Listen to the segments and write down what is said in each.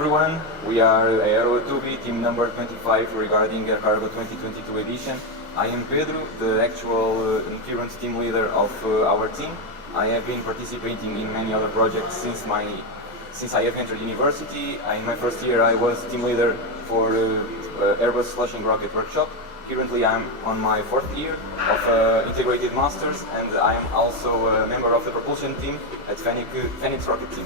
everyone, we are Aero2B team number 25 regarding Air Cargo 2022 edition. I am Pedro, the actual current team leader of our team. I have been participating in many other projects since I have entered university. In my first year I was team leader for Airbus Slush and Rocket Workshop. Currently I am on my fourth year of integrated masters, and I am also a member of the propulsion team at Phoenix Rocket Team.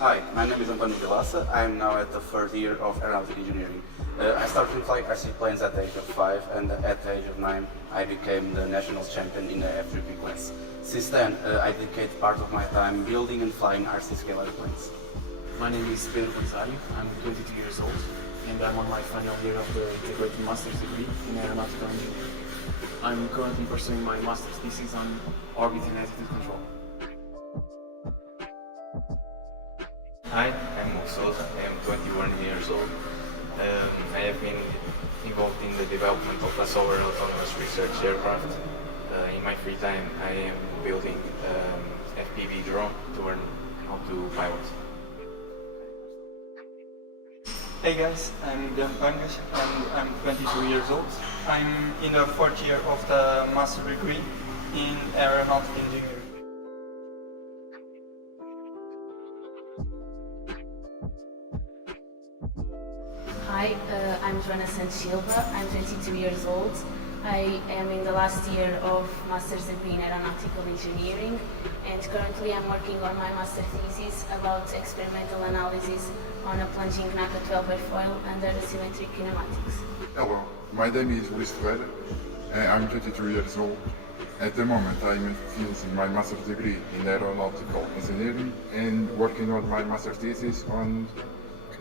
Hi, my name is Antonio Vilaça. I am now at the third year of aeronautic engineering. I started in flying RC planes at the age of 5, and at the age of 9 I became the nationals champion in the F3P class. Since then I dedicate part of my time building and flying RC scale airplanes. My name is Pedro Gonzalo. I'm 22 years old and I'm on my final year of the integrated master's degree in aeronautical engineering. I'm currently pursuing my master's thesis on orbit and attitude control. Hi, I'm Sousa. I am 21 years old. I have been involved in the development of a solar autonomous research aircraft. In my free time, I am building FPV drone to learn how to pilot. Hey guys, I'm Dan Pangas and I'm 22 years old. I'm in the fourth year of the master degree in aeronautical engineering. Hi, I'm Joana Santos Silva. I'm 22 years old. I am in the last year of master's degree in aeronautical engineering, and currently I'm working on my master thesis about experimental analysis on a plunging NACA 12 airfoil under asymmetric kinematics. Hello, my name is Luís Ferreira. I'm 23 years old. At the moment I'm finishing my master's degree in aeronautical engineering and working on my master thesis on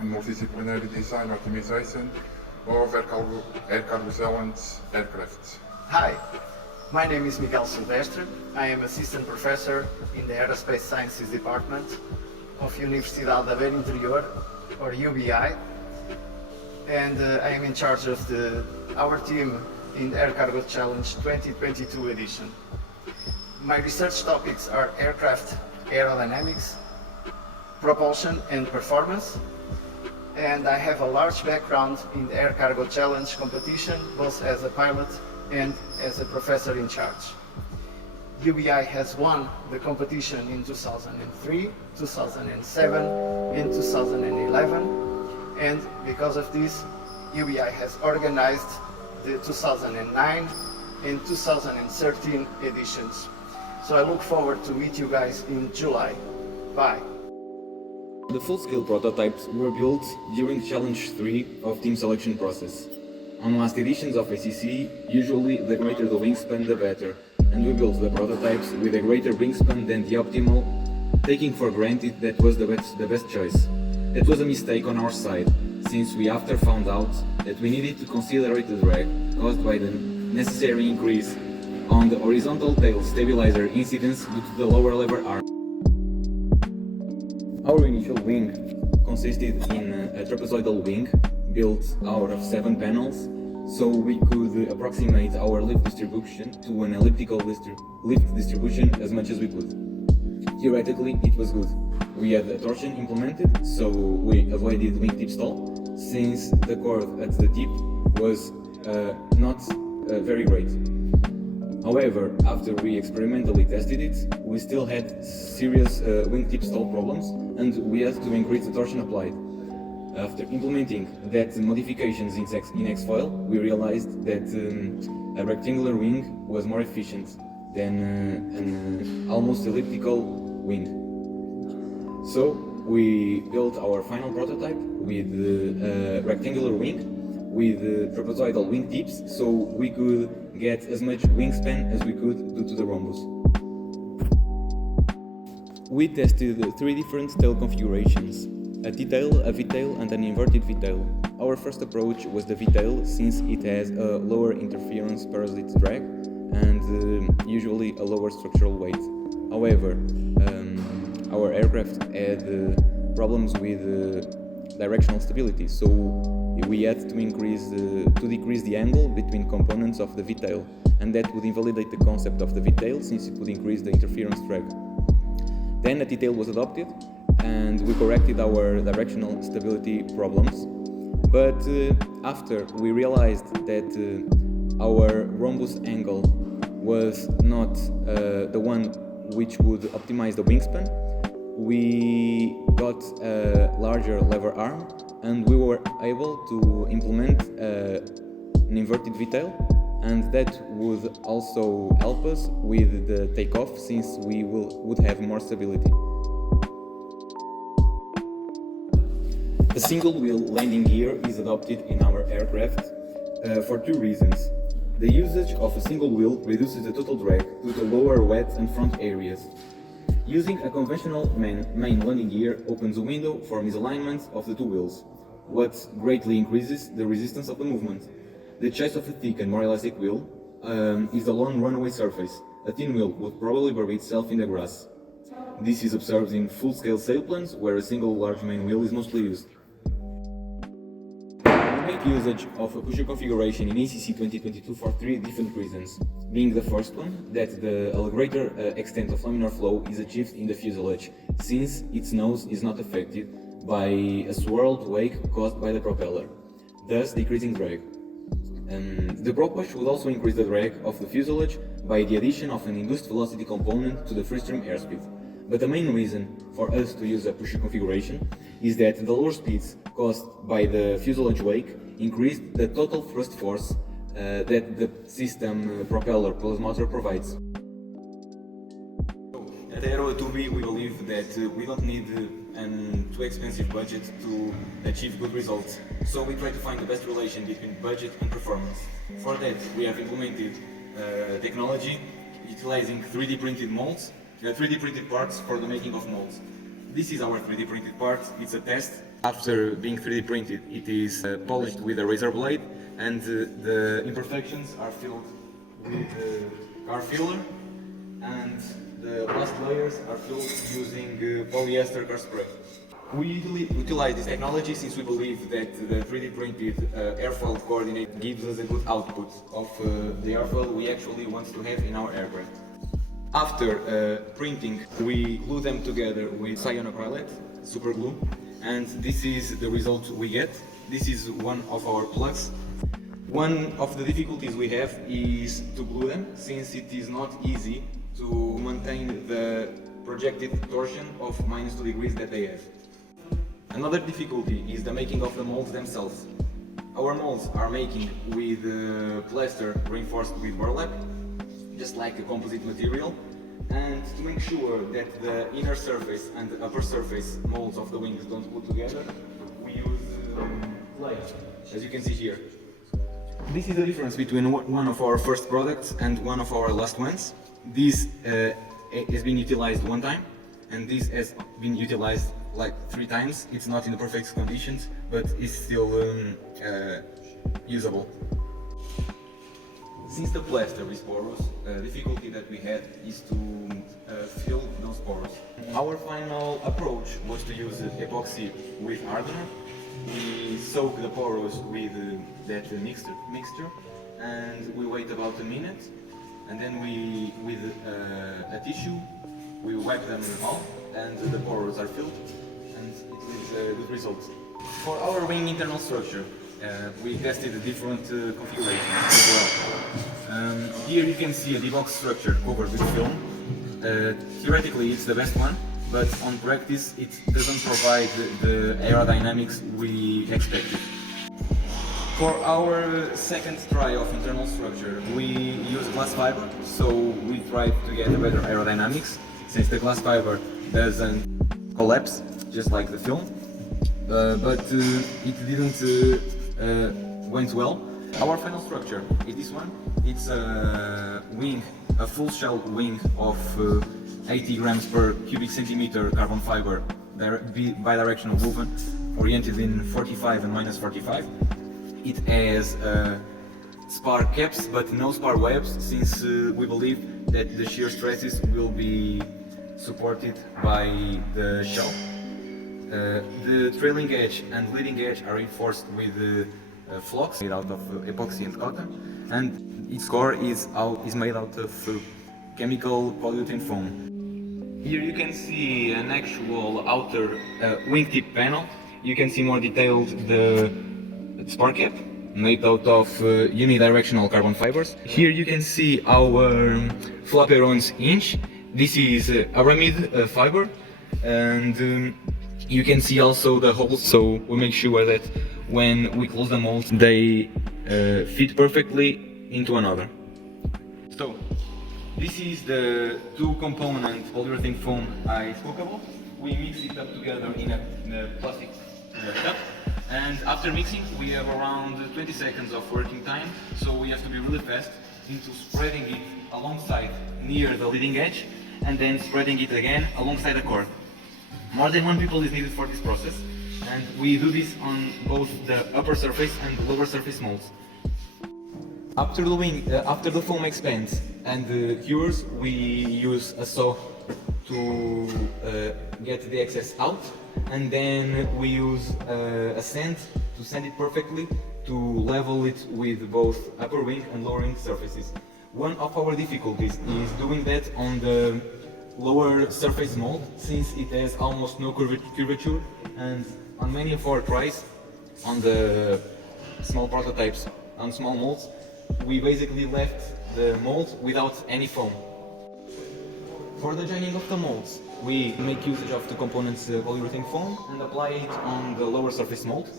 multidisciplinary design optimization of air cargo challenge aircraft. Hi, my name is Miguel Silvestre. I am assistant professor in the Aerospace Sciences Department of Universidade da Beira Interior, or UBI, and I am in charge of our team in Air Cargo Challenge 2022 edition. My research topics are aircraft aerodynamics, propulsion and performance, and I have a large background in the Air Cargo Challenge competition, both as a pilot and as a professor in charge. UBI has won the competition in 2003, 2007 and 2011, and because of this, UBI has organized the 2009 and 2013 editions. So I look forward to meet you guys in July. Bye. The full-scale prototypes were built during Challenge 3 of team selection process. On last editions of ACC, usually the greater the wingspan the better, and we built the prototypes with a greater wingspan than the optimal, taking for granted that was the best choice. That was a mistake on our side, since we after found out that we needed to consider the drag caused by the necessary increase on the horizontal tail stabilizer incidence due to the lower lever arm. Our initial wing consisted in a trapezoidal wing built out of 7 panels, so we could approximate our lift distribution to an elliptical lift distribution as much as we could. Theoretically, it was good. We had a torsion implemented, so we avoided wingtip stall, since the chord at the tip was not very great. However, after we experimentally tested it, we still had serious wingtip stall problems, and we had to increase the torsion applied. After implementing that modifications in X-foil, we realized that a rectangular wing was more efficient than an almost elliptical wing. So we built our final prototype with a rectangular wing with trapezoidal wing tips, so we could get as much wingspan as we could due to the rhombus. We tested 3 different tail configurations: a T-tail, a V-tail and an inverted V-tail. Our first approach was the V-tail, since it has a lower interference parasite drag and usually a lower structural weight. However, our aircraft had problems with directional stability, so we had to decrease the angle between components of the V-tail, and that would invalidate the concept of the V-tail, since it would increase the interference drag. Then a T-tail was adopted, and we corrected our directional stability problems. But after we realized that our rhombus angle was not the one which would optimize the wingspan, we got a larger lever arm and we were able to implement an inverted V-tail, and that would also help us with the takeoff since we would have more stability. A single-wheel landing gear is adopted in our aircraft for two reasons. The usage of a single wheel reduces the total drag due to lower wet and front areas. Using a conventional main landing gear opens a window for misalignment of the two wheels, what greatly increases the resistance of the movement. The choice of a thick and more elastic wheel is a long runaway surface. A thin wheel would probably bury itself in the grass. This is observed in full-scale sailplanes where a single large main wheel is mostly used. We make usage of a pusher configuration in ACC2022 for three different reasons, being the first one that the greater extent of laminar flow is achieved in the fuselage, since its nose is not affected by a swirled wake caused by the propeller, thus decreasing drag. The prop wash would also increase the drag of the fuselage by the addition of an induced velocity component to the freestream airspeed. But the main reason for us to use a pusher configuration is that the lower speeds caused by the fuselage wake increased the total thrust force that the system propeller plus motor provides. At Aero UBI we believe that we don't need a too expensive budget to achieve good results, so we try to find the best relation between budget and performance. For that we have implemented technology utilizing 3D printed molds, 3D printed parts for the making of molds. This is our 3D printed part, it's a test. After being 3D printed it is polished with a razor blade, and the imperfections are filled with car filler, and the last layers are filled using polyester car spray. We utilize this technology since we believe that the 3D printed airfoil coordinate gives us a good output of the airfoil we actually want to have in our aircraft. After printing, we glue them together with cyanoacrylate, super glue, and this is the result we get. This is one of our plugs. One of the difficulties we have is to glue them, since it is not easy to maintain the projected torsion of -2 degrees that they have. Another difficulty is the making of the molds themselves. Our molds are making with plaster reinforced with burlap, just like a composite material, and to make sure that the inner surface and the upper surface molds of the wings don't glue together, we use clay, as you can see here. This is the difference between one of our first products and one of our last ones. This has been utilized one time, and this has been utilized like 3 times. It's not in the perfect conditions, but it's still usable. Since the plaster is porous, the difficulty that we had is to fill those pores. Our final approach was to use epoxy with hardener. We soak the pores with that mixture, and we wait about a minute, and then with a tissue, we wipe them off, and the pores are filled, and it gives a good result. For our wing internal structure, we tested different configurations as well. Here you can see a debox structure covered with film. Theoretically it's the best one, but on practice it doesn't provide the aerodynamics we expected. For our second try of internal structure, we used glass fiber, so we tried to get a better aerodynamics, since the glass fiber doesn't collapse, just like the film, but it didn't went well. Our final structure is this one. It's a full shell wing of 80 grams per cubic centimeter carbon fiber, bidirectional woven, oriented in 45 and -45. It has spar caps but no spar webs, since we believe that the shear stresses will be supported by the shell. The trailing edge and leading edge are reinforced with flocks made out of epoxy and cotton, and its core is made out of chemical polyurethane foam. Here you can see an actual outer wingtip panel. You can see more detailed the spar cap made out of unidirectional carbon fibers. Here you can see our flaperon's hinge. This is aramid fiber, and you can see also the holes, so we make sure that when we close the mold they fit perfectly into another. So this is the two-component polyurethane foam I spoke about. We mix it up together in a plastic cup, and after mixing we have around 20 seconds of working time, so we have to be really fast into spreading it alongside near the leading edge and then spreading it again alongside the core. More than one people is needed for this process, and we do this on both the upper surface and the lower surface molds. After the foam expands and cures, we use a saw to get the excess out, and then we use a sand to sand it perfectly to level it with both upper wing and lower wing surfaces. One of our difficulties is doing that on the lower surface mold, since it has almost no curvature, and on many of our tries on the small prototypes on small molds, we basically left the mold without any foam. For the joining of the molds, we make usage of two components polyurethane foam and apply it on the lower surface mold.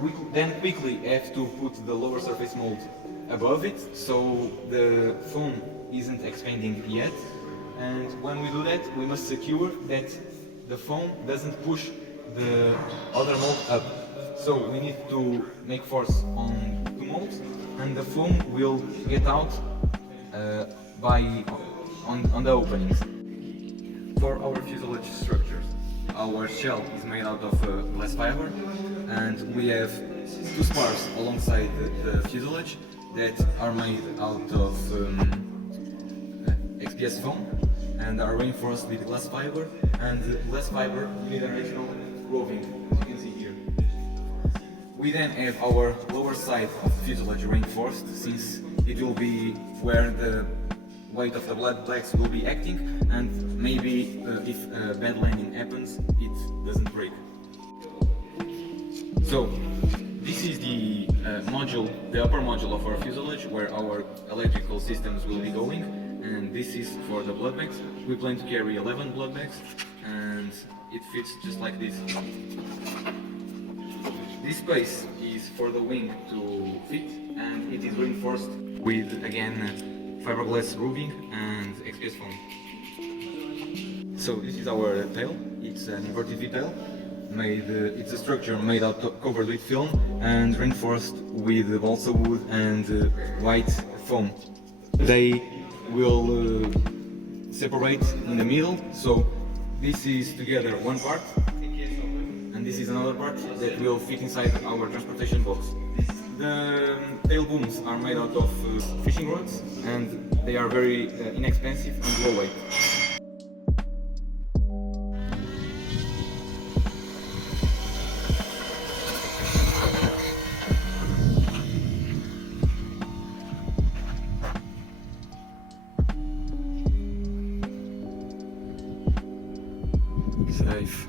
We then quickly have to put the lower surface mold above it, so the foam isn't expanding yet. And when we do that, we must secure that the foam doesn't push the other mold up. So we need to make force on two molds, and the foam will get out on the openings. For our fuselage structures, our shell is made out of glass fiber, and we have two spars alongside the fuselage that are made out of XPS foam and are reinforced with glass fiber and glass fiber unidirectional roving, as you can see here. We then have our lower side of the fuselage reinforced, since it will be where the weight of the blood bags will be acting, and maybe if a bad landing happens, it doesn't break. So this is the module, the upper module of our fuselage, where our electrical systems will be going, and this is for the blood bags. We plan to carry 11 blood bags, and it fits just like this. This space is for the wing to fit, and it is reinforced with, again, fiberglass roofing and XPS foam. So this is our tail. It's an inverted V-tail. It's a structure made out covered with film and reinforced with balsa wood and white foam. They will separate in the middle, so this is together one part, and this is another part that will fit inside our transportation box. The tail booms are made out of fishing rods, and they are very inexpensive and low weight. Safe.